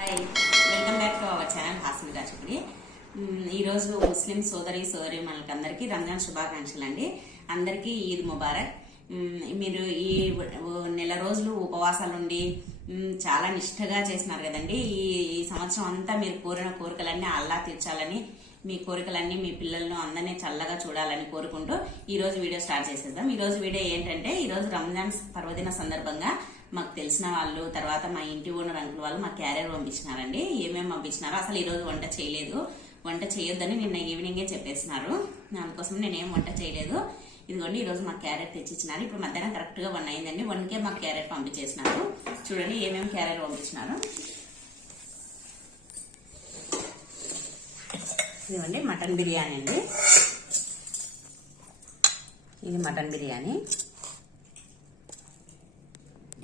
Hi welcome back to our channel హాస్మి రాచకుడి ఈరోజు ముస్లిం సోదరి సోదరి మనకందరికీ రంజాన్ శుభాకాంక్షలు అండి. అందరికీ ఈద్ ముబారక్. Hmm, మీరు ఈ నెల రోజులు ఉపవాసాలు ఉండి hmm, చాలా నిష్ఠగా చేసినారు కదండి. ఈ ఈ సంవత్సరం అంతా మీరు కోరిన కోరికలన్నీ అల్లా తీర్చాలని మీ కోరికలన్నీ మీ పిల్లలను అందరినీ చల్లగా చూడాలని కోరుకుంటూ ఈ రోజు వీడియో స్టార్ట్ చేసేద్దాం. ఈ రోజు వీడియో ఏంటంటే ఈ రోజు రంజాన్ పర్వదిన సందర్భంగా మాకు తెలిసిన వాళ్ళు తర్వాత మా ఇంటి ఓనర్ అంకుల్ వాళ్ళు మా క్యారియర్ పంపించినారండి. ఏమేమి పంపించినారో అసలు ఈ రోజు వంట చేయలేదు. వంట చేయొద్దని నిన్న ఈవినింగే చెప్పేసినారు. అందుకోసం నేనేం వంట చేయలేదు. ఇదిగోండి ఈ రోజు మా క్యారెట్ తెచ్చిచ్చినారు. ఇప్పుడు మధ్యాహ్నం కరెక్ట్గా వన్ అయిందండి. వన్కే మాకు క్యారెట్ పంపించేసినారు. చూడండి ఏమేమి క్యారెట్ పంపించినారు. ఇదిగోండి మటన్ బిర్యానీ అండి. ఇది మటన్ బిర్యానీ.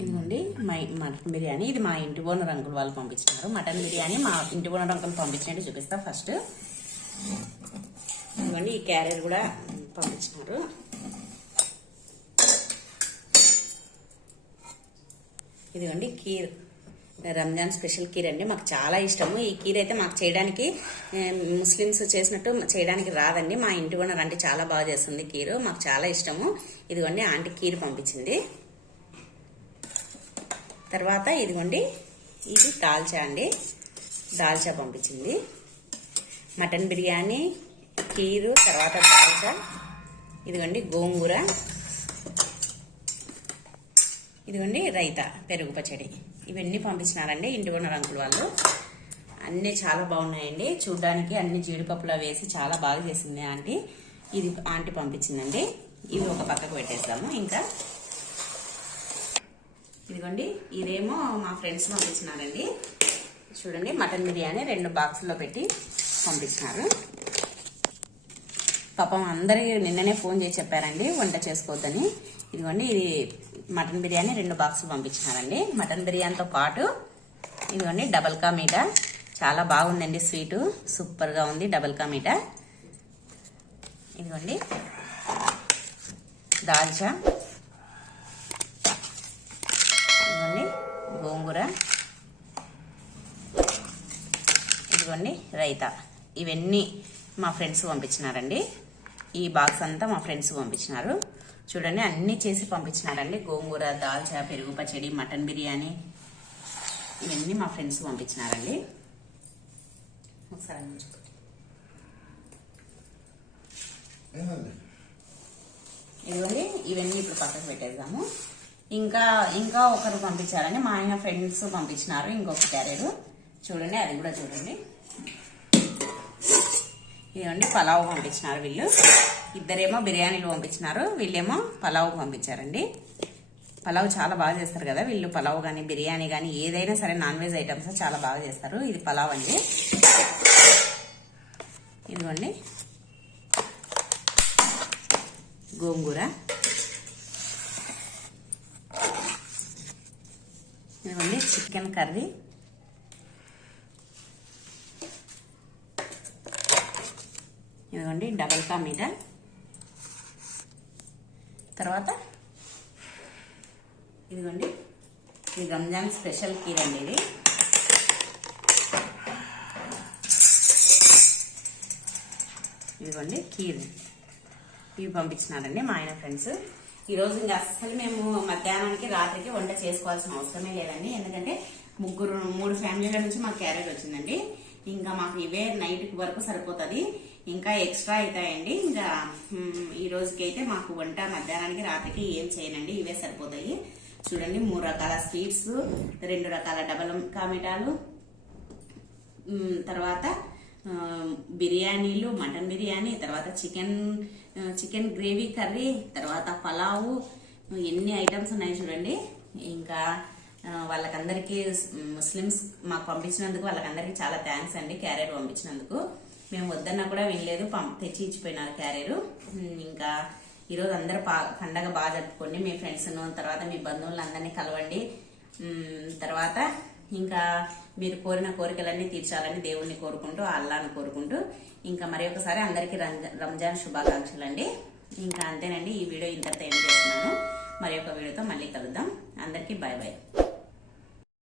ఇదిగోండి మా మటన్ బిర్యానీ. ఇది మా ఇంటి ఓనర్ అంకుల్ వాళ్ళు పంపించినారు. మటన్ బిర్యానీ మా ఇంటి ఓనర్ అంకుల్ పంపించినట్టు చూపిస్తా ఫస్ట్. ఇదిగోండి ఈ క్యారెట్ కూడా పంపించినారు. ఇదిగోండి కీర్. రంజాన్ స్పెషల్ కీర్ అండి. మాకు చాలా ఇష్టము. ఈ కీర్ అయితే మాకు చేయడానికి ముస్లిమ్స్ చేసినట్టు చేయడానికి రాదండి. మా ఇంటి ఓనర్ అంటే చాలా బాగా చేస్తుంది కీరు. మాకు చాలా ఇష్టము. ఇదిగోండి ఆంటీ కీర్ పంపించింది. తర్వాత ఇదిగోండి ఇది దాల్చా అండి. దాల్చా పంపించింది. మటన్ బిర్యానీ కీరు తర్వాత దాల్చా. ఇదిగోండి గోంగూర. ఇదిగోండి రైతా పెరుగు పచ్చడి. ఇవన్నీ పంపించినారండి ఇంటి ఓనర్ అంకుల్ వాళ్ళు. అన్నీ చాలా బాగున్నాయండి. చూడ్డానికి అన్ని జీడిపప్పులో వేసి చాలా బాగా చేసింది ఆంటీ. ఇది ఆంటీ పంపించిందండి. ఇవి ఒక పక్కకు పెట్టేస్తాము ఇంకా. ఇదిగోండి ఇదేమో మా ఫ్రెండ్స్ పంపించినారండి. చూడండి మటన్ బిర్యానీ రెండు బాక్సుల్లో పెట్టి పంపించినారు. పాపం అందరికీ నిన్ననే ఫోన్ చేసి చెప్పారండి వంట చేసుకోవద్దని. ఇదిగోండి ఇది మటన్ బిర్యానీ రెండు బాక్సులు పంపించినారండి. మటన్ బిర్యానీతో పాటు ఇదిగోండి డబల్ కా మీట చాలా బాగుందండి స్వీటు. సూపర్గా ఉంది డబల్ కా మీట ఇదిగోండి దాల్చా. ఇదిగోండి గోంగూర. ఇదిగోండి రైతా. ఇవన్నీ మా ఫ్రెండ్స్ పంపించినారండి. ఈ బాక్స్ అంతా మా ఫ్రెండ్స్ పంపించినారు. చూడండి అన్నీ చేసి పంపించినారండి. గోంగూర దాల్చా పెరుగు పచ్చడి మటన్ బిర్యానీ ఇవన్నీ మా ఫ్రెండ్స్ పంపించినారండి. ఒకసారి. ఇదిగోండి ఇవన్నీ ఇప్పుడు పక్కకు పెట్టేద్దాము. ఇంకా ఇంకా ఒకరు పంపించారండి. మా ఆయన ఫ్రెండ్స్ పంపించినారు ఇంకొక క్యారియర్ చూడండి అది కూడా చూడండి. ఇదిగోండి పలావ్ పంపించినారు వీళ్ళు. ఇద్దరేమో బిర్యానీలు పంపించినారు. వీళ్ళేమో పలావ్ పంపించారండి. పలావ్ చాలా బాగా చేస్తారు కదా వీళ్ళు. పలావ్ కానీ బిర్యానీ కానీ ఏదైనా సరే నాన్ వెజ్ ఐటమ్స్ చాలా బాగా చేస్తారు. ఇది పలావ్ అండి. ఇదిగోండి. గోంగూర. ఇదిగోండి చికెన్ కర్రీ. ఇదిగోండి డబల్ కా మీద. తర్వాత ఇదిగోండి ఇది రంజాన్ స్పెషల్ కీర్ అండి ఇది. ఇదిగోండి కీర్. ఇవి పంపించినారండి మా ఆయన ఫ్రెండ్స్. ఈ రోజు ఇంకా అస్సలు మేము మధ్యాహ్నానికి రాత్రికి వంట చేసుకోవాల్సిన అవసరమే లేదండి. ఎందుకంటే ముగ్గురు మూడు ఫ్యామిలీల నుంచి మాకు క్యారెట్ వచ్చిందండి. ఇంకా మాకు ఇవే నైట్ వరకు సరిపోతుంది. ఇంకా ఎక్స్ట్రా అవుతాయండి. ఇంకా ఈ రోజుకి అయితే మాకు వంట మధ్యాహ్నానికి రాత్రికి ఏం చేయనండి. ఇవే సరిపోతాయి. చూడండి మూడు రకాల స్వీట్స్ రెండు రకాల డబల్ కామిటాలు. తర్వాత బిర్యానీలు మటన్ బిర్యానీ తర్వాత చికెన్ చికెన్ గ్రేవీ కర్రీ తర్వాత పలావు. ఎన్ని ఐటమ్స్ ఉన్నాయి చూడండి. ఇంకా వాళ్ళకందరికీ ముస్లిమ్స్ మాకు పంపించినందుకు వాళ్ళకందరికీ చాలా థ్యాంక్స్ అండి క్యారెట్ పంపించినందుకు. మేము వద్దన్నా కూడా వినలేదు పం తెచ్చి ఇచ్చిపోయినారు క్యారియర్. ఇంకా ఈరోజు అందరు పండగ బాగా జరుపుకోండి మీ ఫ్రెండ్స్ను తర్వాత మీ బంధువులను అందరినీ కలవండి తర్వాత ఇంకా మీరు కోరిన కోరికలన్నీ తీర్చాలని దేవుణ్ణి కోరుకుంటూ అల్లాను కోరుకుంటూ ఇంకా మరి ఒకసారి అందరికీ రంజాన్ శుభాకాంక్షలు అండి ఇంకా అంతేనండి ఈ వీడియో ఇంతటితో ఏం చేస్తున్నాను. మరి ఒక వీడియోతో మళ్ళీ కలుద్దాం. అందరికీ బాయ్ బాయ్